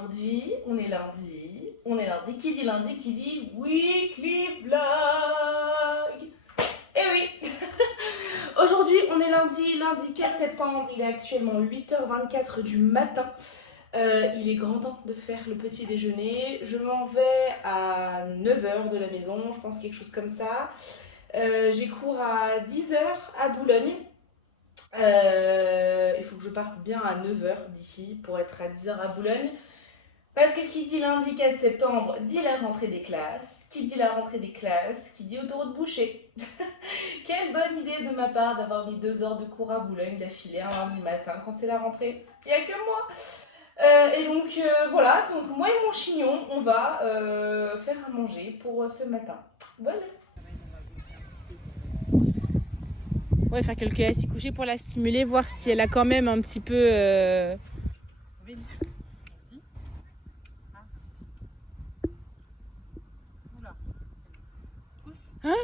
aujourd'hui, on est lundi. Qui dit lundi, qui dit weekly vlog. Eh oui. Aujourd'hui, on est lundi 4 septembre. Il est actuellement 8h24 du matin. Il est grand temps de faire le petit déjeuner. Je m'en vais à 9h de la maison, je pense quelque chose comme ça. J'ai cours à 10h à Boulogne. Il faut que je parte bien à 9h d'ici pour être à 10h à Boulogne. Parce que qui dit lundi 4 septembre dit la rentrée des classes. Qui dit la rentrée des classes, qui dit autoroute bouchée. Quelle bonne idée de ma part d'avoir mis 2 heures de cours à Boulogne d'affilée un lundi matin quand c'est la rentrée. Il n'y a que moi. Et donc voilà, donc moi et mon chignon, on va faire à manger pour ce matin. Voilà. On va faire quelques assis couchés pour la stimuler, voir si elle a quand même un petit peu... Hein?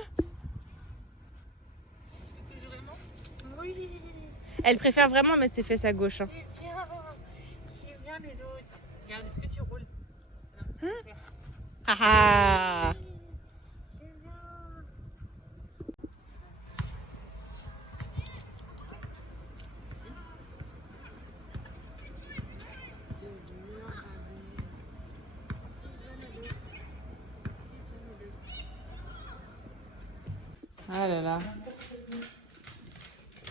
Oui. Elle préfère vraiment mettre ses fesses à gauche. Hein. J'aime bien les autres. Regarde, est-ce que tu roules? Hein? Ah ah! Ah là là.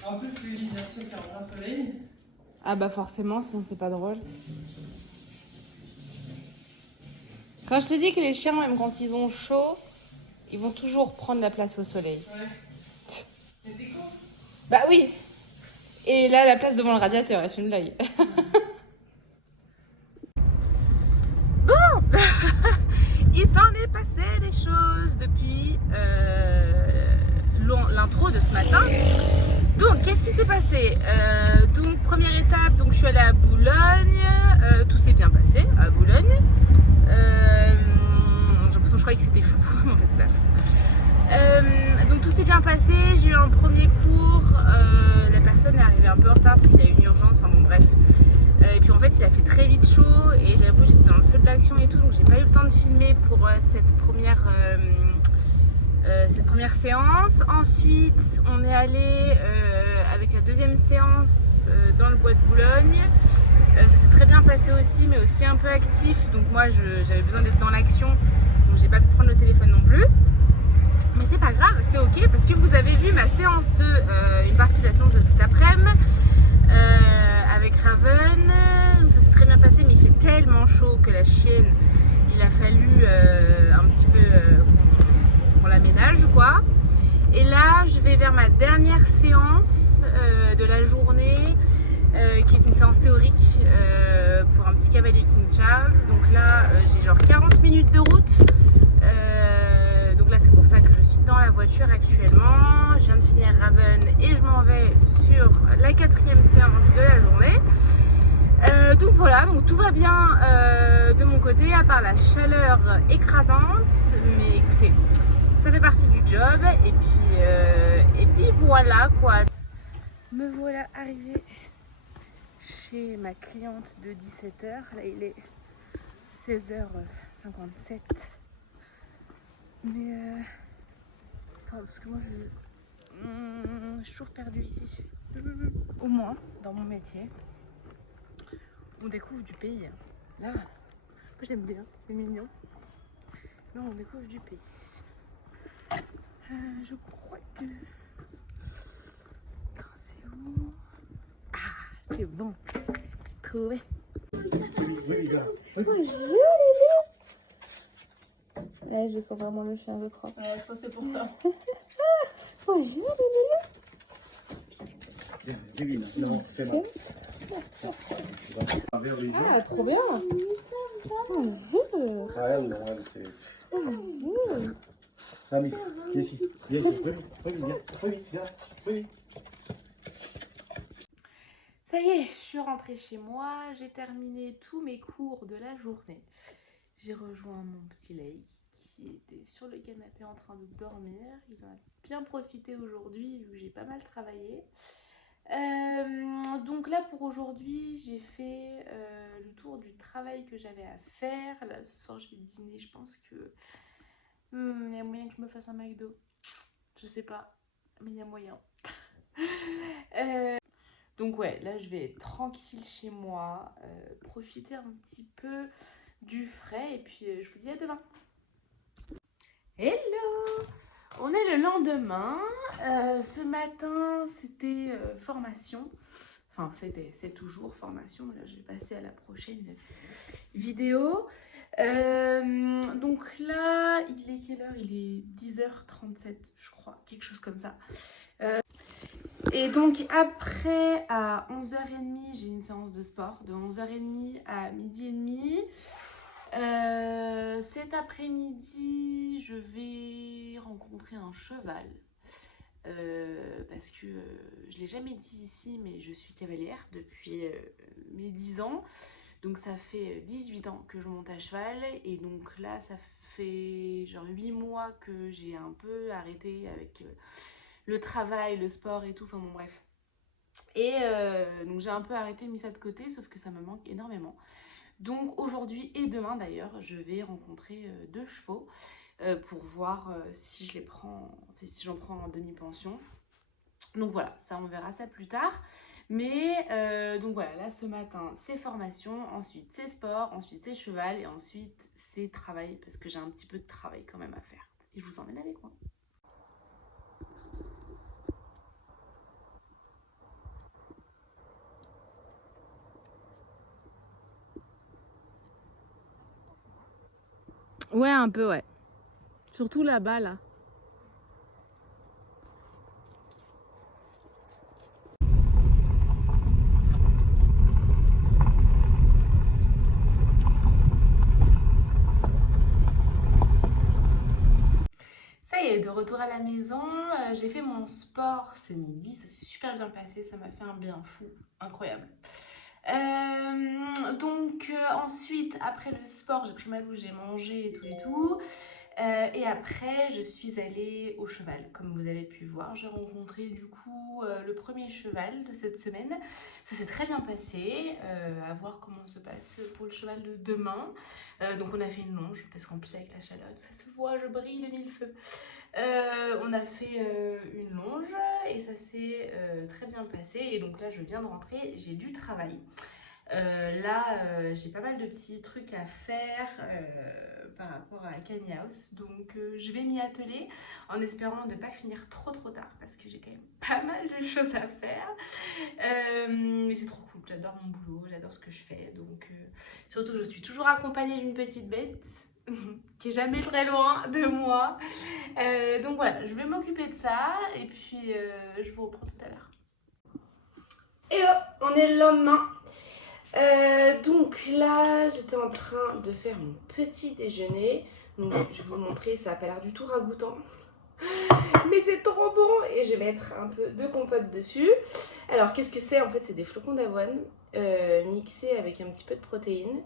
En plus, lui, bien sûr, qui a un grand soleil. Ah bah forcément, sinon c'est pas drôle. Quand je te dis que les chiens, même quand ils ont chaud, ils vont toujours prendre la place au soleil. Ouais. Mais c'est con. Bah oui. Et là, la place devant le radiateur, est-ce une blague? Bon. Il s'en est passé des choses depuis l'intro de ce matin. Donc, qu'est-ce qui s'est passé? Donc, première étape, donc, je suis allée à Boulogne. Tout s'est bien passé à Boulogne. J'ai l'impression, je croyais que c'était fou. En fait, c'est pas fou. Donc, tout s'est bien passé. J'ai eu un premier cours. La personne est arrivée un peu en retard parce qu'il a eu une urgence. Enfin, bon, bref. Et puis, en fait, il a fait très vite chaud. Et j'avoue, j'étais dans le feu de l'action et tout. Donc, j'ai pas eu le temps de filmer pour cette première séance. Ensuite, on est allé avec la deuxième séance dans le bois de Boulogne. Ça s'est très bien passé aussi, mais aussi un peu actif. Donc moi, j'avais besoin d'être dans l'action, donc j'ai pas pu prendre le téléphone non plus. Mais c'est pas grave, c'est ok, parce que vous avez vu ma séance une partie de la séance de cet après-midi avec Raven. Donc ça s'est très bien passé, mais il fait tellement chaud que la chienne, il a fallu un petit peu qu'on l'aménage, quoi. Et là, je vais vers ma dernière séance de la journée, qui est une séance théorique pour un petit cavalier King Charles. Donc là, j'ai genre 40 minutes de route. Donc là, c'est pour ça que je suis dans la voiture actuellement. Je viens de finir Raven et je m'en vais sur la 4e séance de la journée. Donc voilà, donc tout va bien de mon côté, à part la chaleur écrasante. Mais écoutez, ça fait partie du job. Et puis voilà quoi. Me voilà arrivée chez ma cliente de 17h. Là, il est 16h57. Mais attends, parce que moi je suis toujours perdue ici. Au moins, dans mon métier, on découvre du pays. Là, moi j'aime bien, c'est mignon. Là, on découvre du pays. Je crois que... Attends, c'est où? Ah, c'est bon. J'ai trouvé. Ouais, je sens vraiment le chien, je crois. Ouais, je pense que c'est pour ça. Bonjour, ah, trop bien. Bonjour. Bonjour. Ça y est, je suis rentrée chez moi, j'ai terminé tous mes cours de la journée. J'ai rejoint mon petit Lake qui était sur le canapé en train de dormir. Il en a bien profité aujourd'hui vu que j'ai pas mal travaillé. Donc là pour aujourd'hui, j'ai fait le tour du travail. travail que j'avais à faire. Là, ce soir, je vais dîner. Je pense que il y a moyen que je me fasse un McDo. Je sais pas, mais il y a moyen. Donc ouais, là, je vais être tranquille chez moi, profiter un petit peu du frais. Et puis, je vous dis à demain. Hello! On est le lendemain. Ce matin, c'était formation. Enfin, c'est toujours formation. Là, je vais passer à la prochaine vidéo. Donc là, il est quelle heure? Il est 10h37, je crois. Quelque chose comme ça. Et donc après, à 11h30, j'ai une séance de sport. De 11h30 à 12h30. Cet après-midi, je vais rencontrer un cheval parce que je ne l'ai jamais dit ici, mais je suis cavalière depuis mes 10 ans. Donc ça fait 18 ans que je monte à cheval et donc là, ça fait genre 8 mois que j'ai un peu arrêté avec le travail, le sport et tout, enfin bon bref. Et donc j'ai un peu arrêté, mis ça de côté, sauf que ça me manque énormément. Donc aujourd'hui et demain d'ailleurs, je vais rencontrer 2 chevaux pour voir si je les prends, enfin, si j'en prends en demi-pension. Donc voilà, ça on verra ça plus tard. Mais donc voilà, là ce matin c'est formation, ensuite c'est sport, ensuite c'est cheval et ensuite c'est travail parce que j'ai un petit peu de travail quand même à faire. Et je vous emmène avec moi. Ouais, un peu, ouais. Surtout là-bas, là. Ça y est, de retour à la maison, j'ai fait mon sport ce midi, ça s'est super bien passé, ça m'a fait un bien fou, incroyable. Ensuite, après le sport, j'ai pris ma douche, j'ai mangé et tout. Et après, je suis allée au cheval, comme vous avez pu voir. J'ai rencontré du coup le premier cheval de cette semaine. Ça s'est très bien passé. À voir comment se passe pour le cheval de demain. Donc on a fait une longe, parce qu'en plus avec la chaleur, ça se voit, je brille le millefeu. On a fait une longe et ça s'est très bien passé. Et donc là, je viens de rentrer, j'ai du travail. J'ai pas mal de petits trucs à faire par rapport à Canny House, donc je vais m'y atteler en espérant ne pas finir trop tard parce que j'ai quand même pas mal de choses à faire. Mais c'est trop cool, j'adore mon boulot, j'adore ce que je fais, donc surtout que je suis toujours accompagnée d'une petite bête qui est jamais très loin de moi. Donc voilà, je vais m'occuper de ça et puis je vous reprends tout à l'heure. Et hop, on est le lendemain. Donc là, j'étais en train de faire mon petit déjeuner. Donc je vais vous le montrer, ça n'a pas l'air du tout ragoûtant. Mais c'est trop bon et je vais mettre un peu de compote dessus. Alors qu'est-ce que c'est? En fait, c'est des flocons d'avoine mixés avec un petit peu de protéines,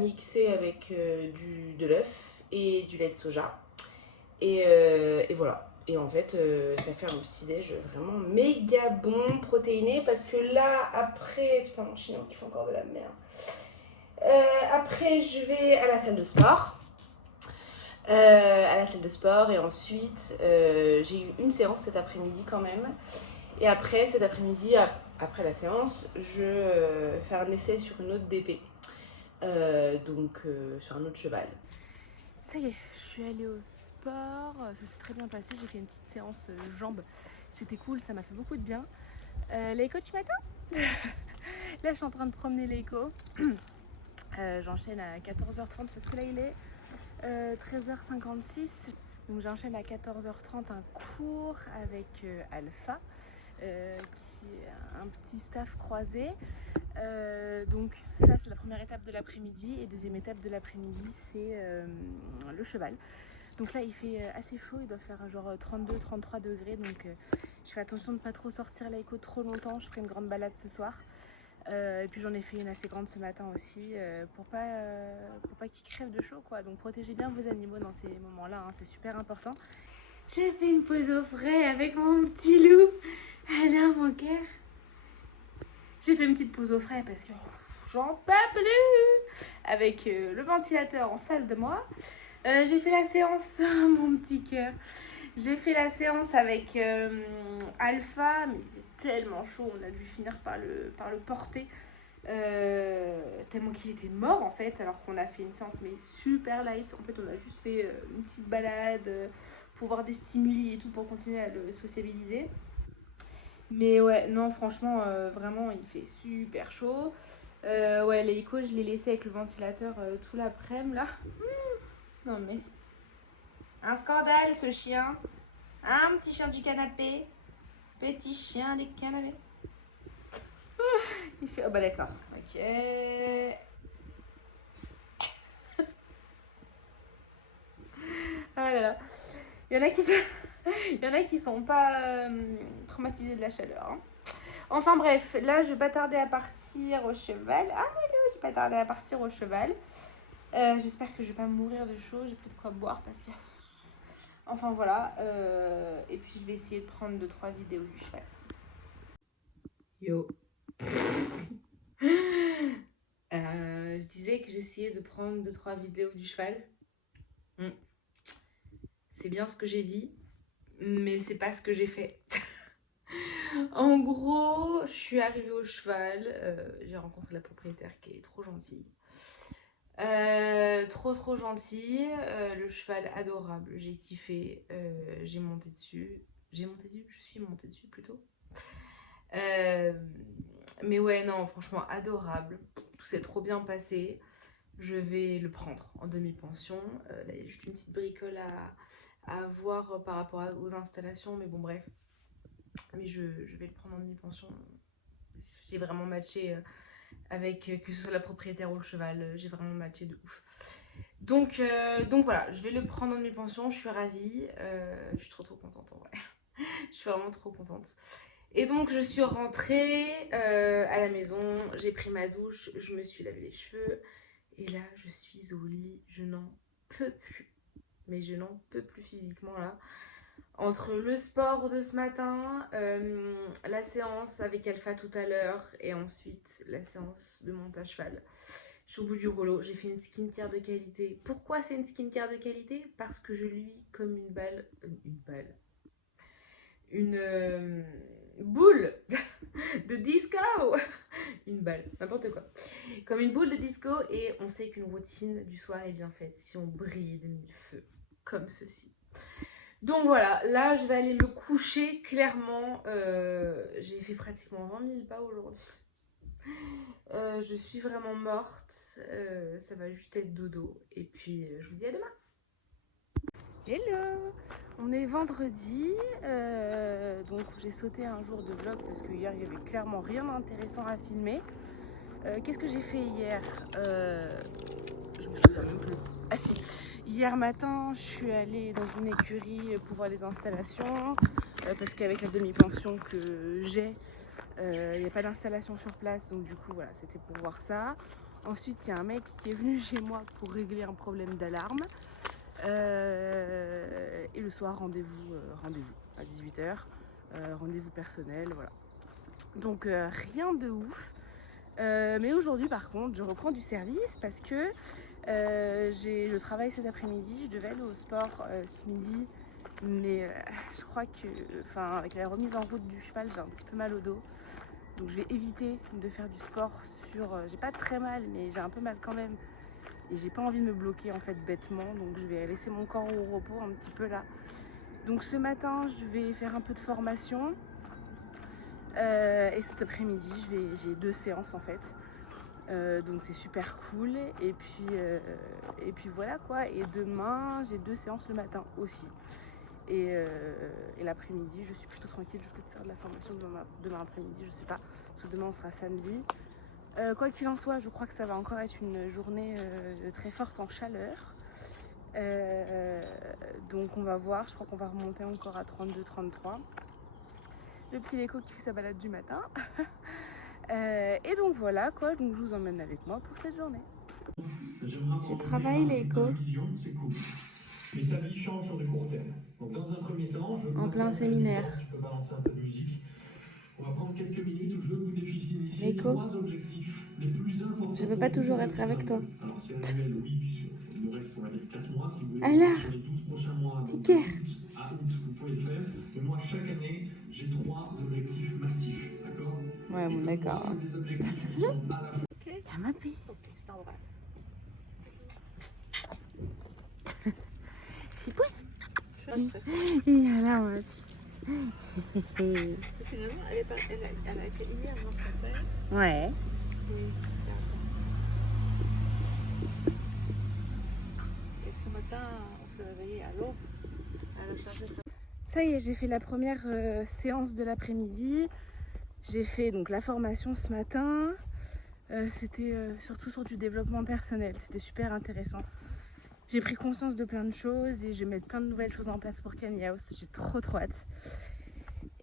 mixés avec de l'œuf et du lait de soja. Et voilà. Et en fait, ça fait un petit déj vraiment méga bon, protéiné. Parce que là, après... Putain, mon chignon qui fait encore de la merde. Après, je vais à la salle de sport. Et ensuite, j'ai eu une séance cet après-midi quand même. Et après, cet après-midi, après la séance, je fais un essai sur une autre DP. Sur un autre cheval. Ça y est, je suis allée au sport, ça s'est très bien passé, j'ai fait une petite séance jambes, c'était cool, ça m'a fait beaucoup de bien. Leiko, tu m'attends? Là je suis en train de promener Leiko, j'enchaîne à 14h30 parce que là il est 13h56, donc j'enchaîne à 14h30 un cours avec Alpha, qui est un petit staff croisé. Donc ça c'est la première étape de l'après-midi et deuxième étape de l'après-midi c'est le cheval. Donc là il fait assez chaud, il doit faire genre 32-33 degrés donc je fais attention de ne pas trop sortir Leiko trop longtemps, je ferai une grande balade ce soir. Et puis j'en ai fait une assez grande ce matin aussi pour pas qu'ils crèvent de chaud quoi. Donc protégez bien vos animaux dans ces moments là, hein, c'est super important. J'ai fait une pause au frais avec mon petit loup. Alors mon cœur, j'ai fait une petite pause au frais parce que j'en peux plus, avec le ventilateur en face de moi. J'ai fait la séance, mon petit cœur. J'ai fait la séance avec Alpha, mais il faisait tellement chaud, on a dû finir par le porter. Tellement qu'il était mort en fait, alors qu'on a fait une séance mais super light. En fait, on a juste fait une petite balade pour voir des stimuli et tout pour continuer à le sociabiliser. Mais ouais, non, franchement, vraiment, il fait super chaud. Ouais, les échos, je l'ai laissé avec le ventilateur tout l'après-midi là. Non mais, un scandale ce chien. Un petit chien du canapé. Petit chien du canapé. Il fait... Oh bah d'accord. Ok. Ah là là. Il y en a qui sont, il y en a qui sont pas traumatisés de la chaleur. Hein. Enfin bref, là je vais pas tarder à partir au cheval. Ah oui, je vais pas tarder à partir au cheval. J'espère que je vais pas mourir de chaud. J'ai plus de quoi boire parce que... Enfin voilà. Et puis je vais essayer de prendre 2-3 vidéos du cheval. Yo. Je disais que j'essayais de prendre 2-3 vidéos du cheval. C'est bien ce que j'ai dit, mais c'est pas ce que j'ai fait. En gros, je suis arrivée au cheval, j'ai rencontré la propriétaire qui est trop gentille. Trop gentille, le cheval adorable, j'ai kiffé, j'ai monté dessus. Je suis montée dessus plutôt. Mais ouais, non, franchement, adorable. Tout s'est trop bien passé. Je vais le prendre en demi-pension. Là, il y a juste une petite bricole à voir par rapport aux installations. Mais bon, bref. Mais je vais le prendre en demi-pension. J'ai vraiment matché avec, que ce soit la propriétaire ou le cheval. J'ai vraiment matché de ouf. Donc voilà, je vais le prendre en demi-pension. Je suis ravie. Je suis trop contente en vrai. Je suis vraiment trop contente. Et donc je suis rentrée à la maison, j'ai pris ma douche, je me suis lavé les cheveux et là je suis au lit, je n'en peux plus. Mais je n'en peux plus physiquement là. Entre le sport de ce matin, la séance avec Alpha tout à l'heure et ensuite la séance de montage cheval. Je suis au bout du rouleau, j'ai fait une skincare de qualité. Pourquoi c'est une skincare de qualité? Parce que je luis comme une balle, une boule de disco. Une balle, n'importe quoi. Comme une boule de disco, et on sait qu'une routine du soir est bien faite si on brille de mille feux, comme ceci. Donc voilà, là je vais aller me coucher, clairement. J'ai fait pratiquement 20 000 pas aujourd'hui. Je suis vraiment morte. Ça va juste être dodo. Et puis je vous dis à demain. Hello! On est vendredi, donc j'ai sauté un jour de vlog parce que hier il y avait clairement rien d'intéressant à filmer. Qu'est-ce que j'ai fait hier? Je me souviens même plus. Ah si, hier matin je suis allée dans une écurie pour voir les installations parce qu'avec la demi-pension que j'ai, il n'y a pas d'installation sur place, donc du coup voilà, c'était pour voir ça. Ensuite il y a un mec qui est venu chez moi pour régler un problème d'alarme. Et le soir, rendez-vous à 18h, rendez-vous personnel, voilà. Donc rien de ouf. Mais aujourd'hui, par contre, je reprends du service parce que je travaille cet après-midi. Je devais aller au sport ce midi, mais je crois que, avec la remise en route du cheval, j'ai un petit peu mal au dos. Donc je vais éviter de faire du sport j'ai pas très mal, mais j'ai un peu mal quand même. Et j'ai pas envie de me bloquer en fait bêtement, donc je vais laisser mon corps au repos un petit peu là. Donc ce matin je vais faire un peu de formation et cet après-midi j'ai 2 séances en fait. Donc c'est super cool et puis voilà quoi. Et demain j'ai 2 séances le matin aussi. Et l'après-midi je suis plutôt tranquille, je vais peut-être faire de la formation demain après-midi, je sais pas, parce que demain on sera samedi. Quoi qu'il en soit, je crois que ça va encore être une journée très forte en chaleur. Donc on va voir, je crois qu'on va remonter encore à 32-33. Le petit Léco qui fait sa balade du matin. Et donc voilà quoi, donc je vous emmène avec moi pour cette journée. Je travaille Léco. Mais ta vie change sur du court terme. Donc dans un premier temps, je en plein séminaire. Tu peux balancer un peu de musique. On va prendre quelques minutes où je veux vous définir Nico, 3 objectifs les plus importants. je peux pas toujours être avec toi. Alors c'est annuel, oui, il nous reste on va dire 4 mois. Si vous voulez, Alors, sur les 12 prochains mois, donc de Ticker. août à août, vous pouvez le faire. Et moi, chaque année, j'ai 3 objectifs massifs, d'accord? Ouais, Et bon, pour d'accord. moi, c'est des objectifs qui sont à la fois. Ah, ma puce. Ok, je t'embrasse. C'est pousse. Pas stressée. Voilà, ma puce. Et finalement, elle a été hier dans sa taille. Ouais. Oui. Et ce matin, on s'est réveillé à l'aube. Elle a cherché sa... Ça y est, j'ai fait la première séance de l'après-midi. J'ai fait donc la formation ce matin. C'était surtout sur du développement personnel. C'était super intéressant. J'ai pris conscience de plein de choses et je vais mettre plein de nouvelles choses en place pour Tiny House. J'ai trop hâte.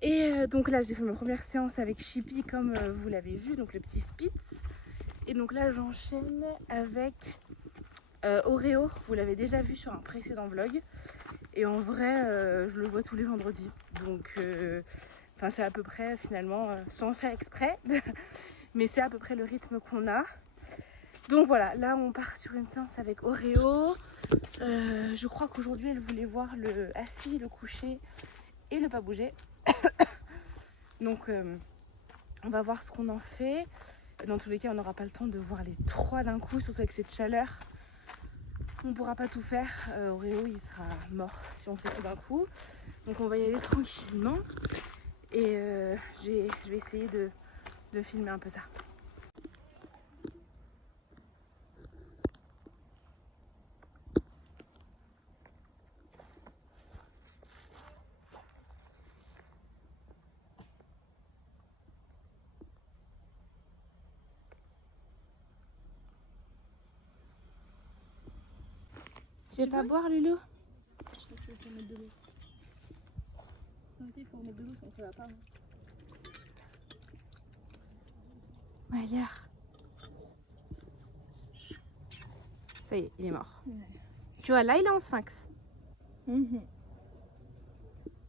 Et donc là, j'ai fait ma première séance avec Chippy comme vous l'avez vu, donc le petit Spitz. Et donc là, j'enchaîne avec Oreo. Vous l'avez déjà vu sur un précédent vlog. Et en vrai, je le vois tous les vendredis. Donc, c'est à peu près finalement, sans faire exprès, mais c'est à peu près le rythme qu'on a. Donc voilà, là on part sur une séance avec Oreo. Je crois qu'aujourd'hui elle voulait voir le assis, le couché et le pas bouger. Donc on va voir ce qu'on en fait. Dans tous les cas, on n'aura pas le temps de voir les 3 d'un coup, surtout avec cette chaleur. On ne pourra pas tout faire. Oreo il sera mort si on fait tout d'un coup. Donc on va y aller tranquillement. Et je vais essayer de filmer un peu ça. Tu veux pas boire, Lulu? Je sais que tu veux te mettre de l'eau. Non, il faut remettre de l'eau, sinon ça va pas. Ailleurs. Ça y est, il est mort. Ouais. Tu vois, là, il est en sphinx. Et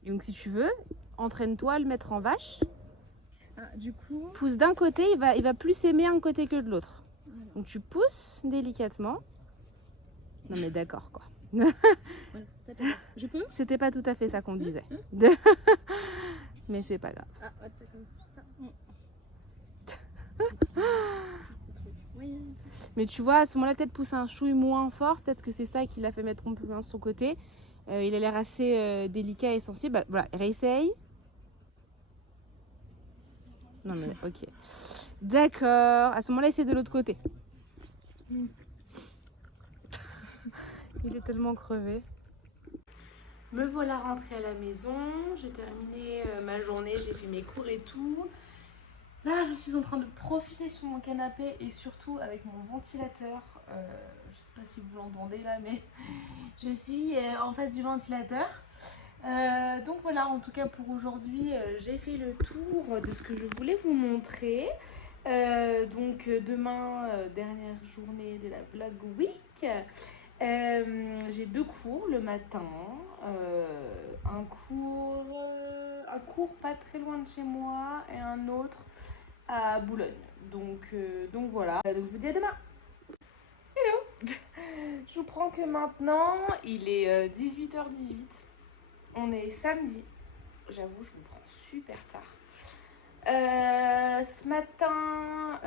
donc, si tu veux, entraîne-toi à le mettre en vache. Ah, du coup... Pousse d'un côté, il va plus aimer un côté que de l'autre. Donc, tu pousses délicatement. Non, mais d'accord, quoi. Voilà, ça t'aide. Je peux? C'était pas tout à fait ça qu'on disait. Mais c'est pas grave. Ah, ouais, c'est comme ça. Oui. Mais tu vois, à ce moment-là, peut-être pousser un chouille moins fort. Peut-être que c'est ça qui l'a fait mettre un peu moins de son côté. Il a l'air assez délicat et sensible. Bah, voilà, réessaye. Non mais ok. D'accord. À ce moment-là, essaie de l'autre côté. Il est tellement crevé. Me voilà rentrée à la maison. J'ai terminé ma journée. J'ai fait mes cours et tout. Là, je suis en train de profiter sur mon canapé et surtout avec mon ventilateur. Je sais pas si vous l'entendez là, mais je suis en face du ventilateur. Donc voilà, en tout cas pour aujourd'hui, j'ai fait le tour de ce que je voulais vous montrer. Donc demain, dernière journée de la Vlog Week. J'ai 2 cours le matin. Un cours pas très loin de chez moi et un autre à Boulogne. Donc voilà. Donc je vous dis à demain. Hello. Je vous prends que maintenant, il est 18h18. On est samedi. J'avoue, je vous prends super tard. Ce matin,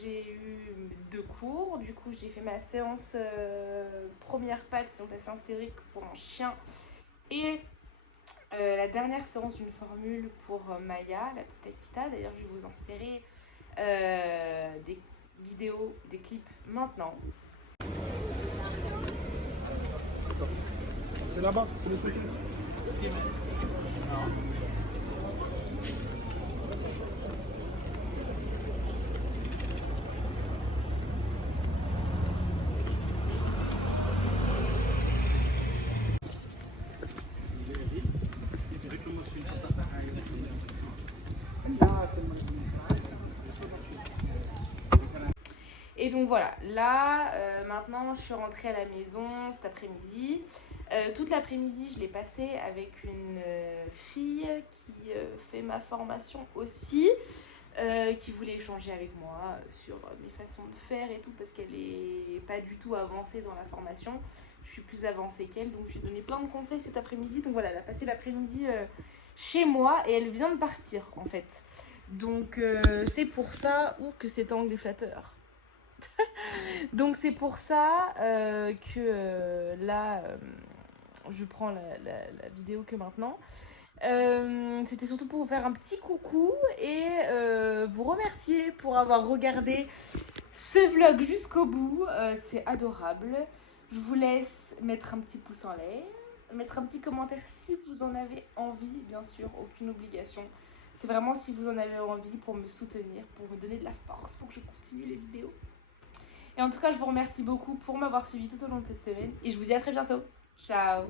j'ai eu 2 cours. Du coup, j'ai fait ma séance première patte, donc la séance théorique pour un chien. Et la dernière séance d'une formule pour Maya, la petite Akita. D'ailleurs, je vais vous insérer des vidéos, des clips maintenant. C'est là-bas, c'est le truc. Et donc voilà, là, maintenant, je suis rentrée à la maison cet après-midi. Toute l'après-midi, je l'ai passée avec une fille qui fait ma formation aussi, qui voulait échanger avec moi sur mes façons de faire et tout, parce qu'elle n'est pas du tout avancée dans la formation. Je suis plus avancée qu'elle, donc je lui ai donné plein de conseils cet après-midi. Donc voilà, elle a passé l'après-midi chez moi et elle vient de partir en fait. Donc c'est pour ça que cet angle est flatteur. Donc c'est pour ça que là, je prends la vidéo que maintenant. C'était surtout pour vous faire un petit coucou et vous remercier pour avoir regardé ce vlog jusqu'au bout. C'est adorable. Je vous laisse mettre un petit pouce en l'air, mettre un petit commentaire si vous en avez envie, bien sûr, aucune obligation. C'est vraiment si vous en avez envie pour me soutenir, pour me donner de la force, pour que je continue les vidéos. Et en tout cas, je vous remercie beaucoup pour m'avoir suivi tout au long de cette semaine et je vous dis à très bientôt. Ciao!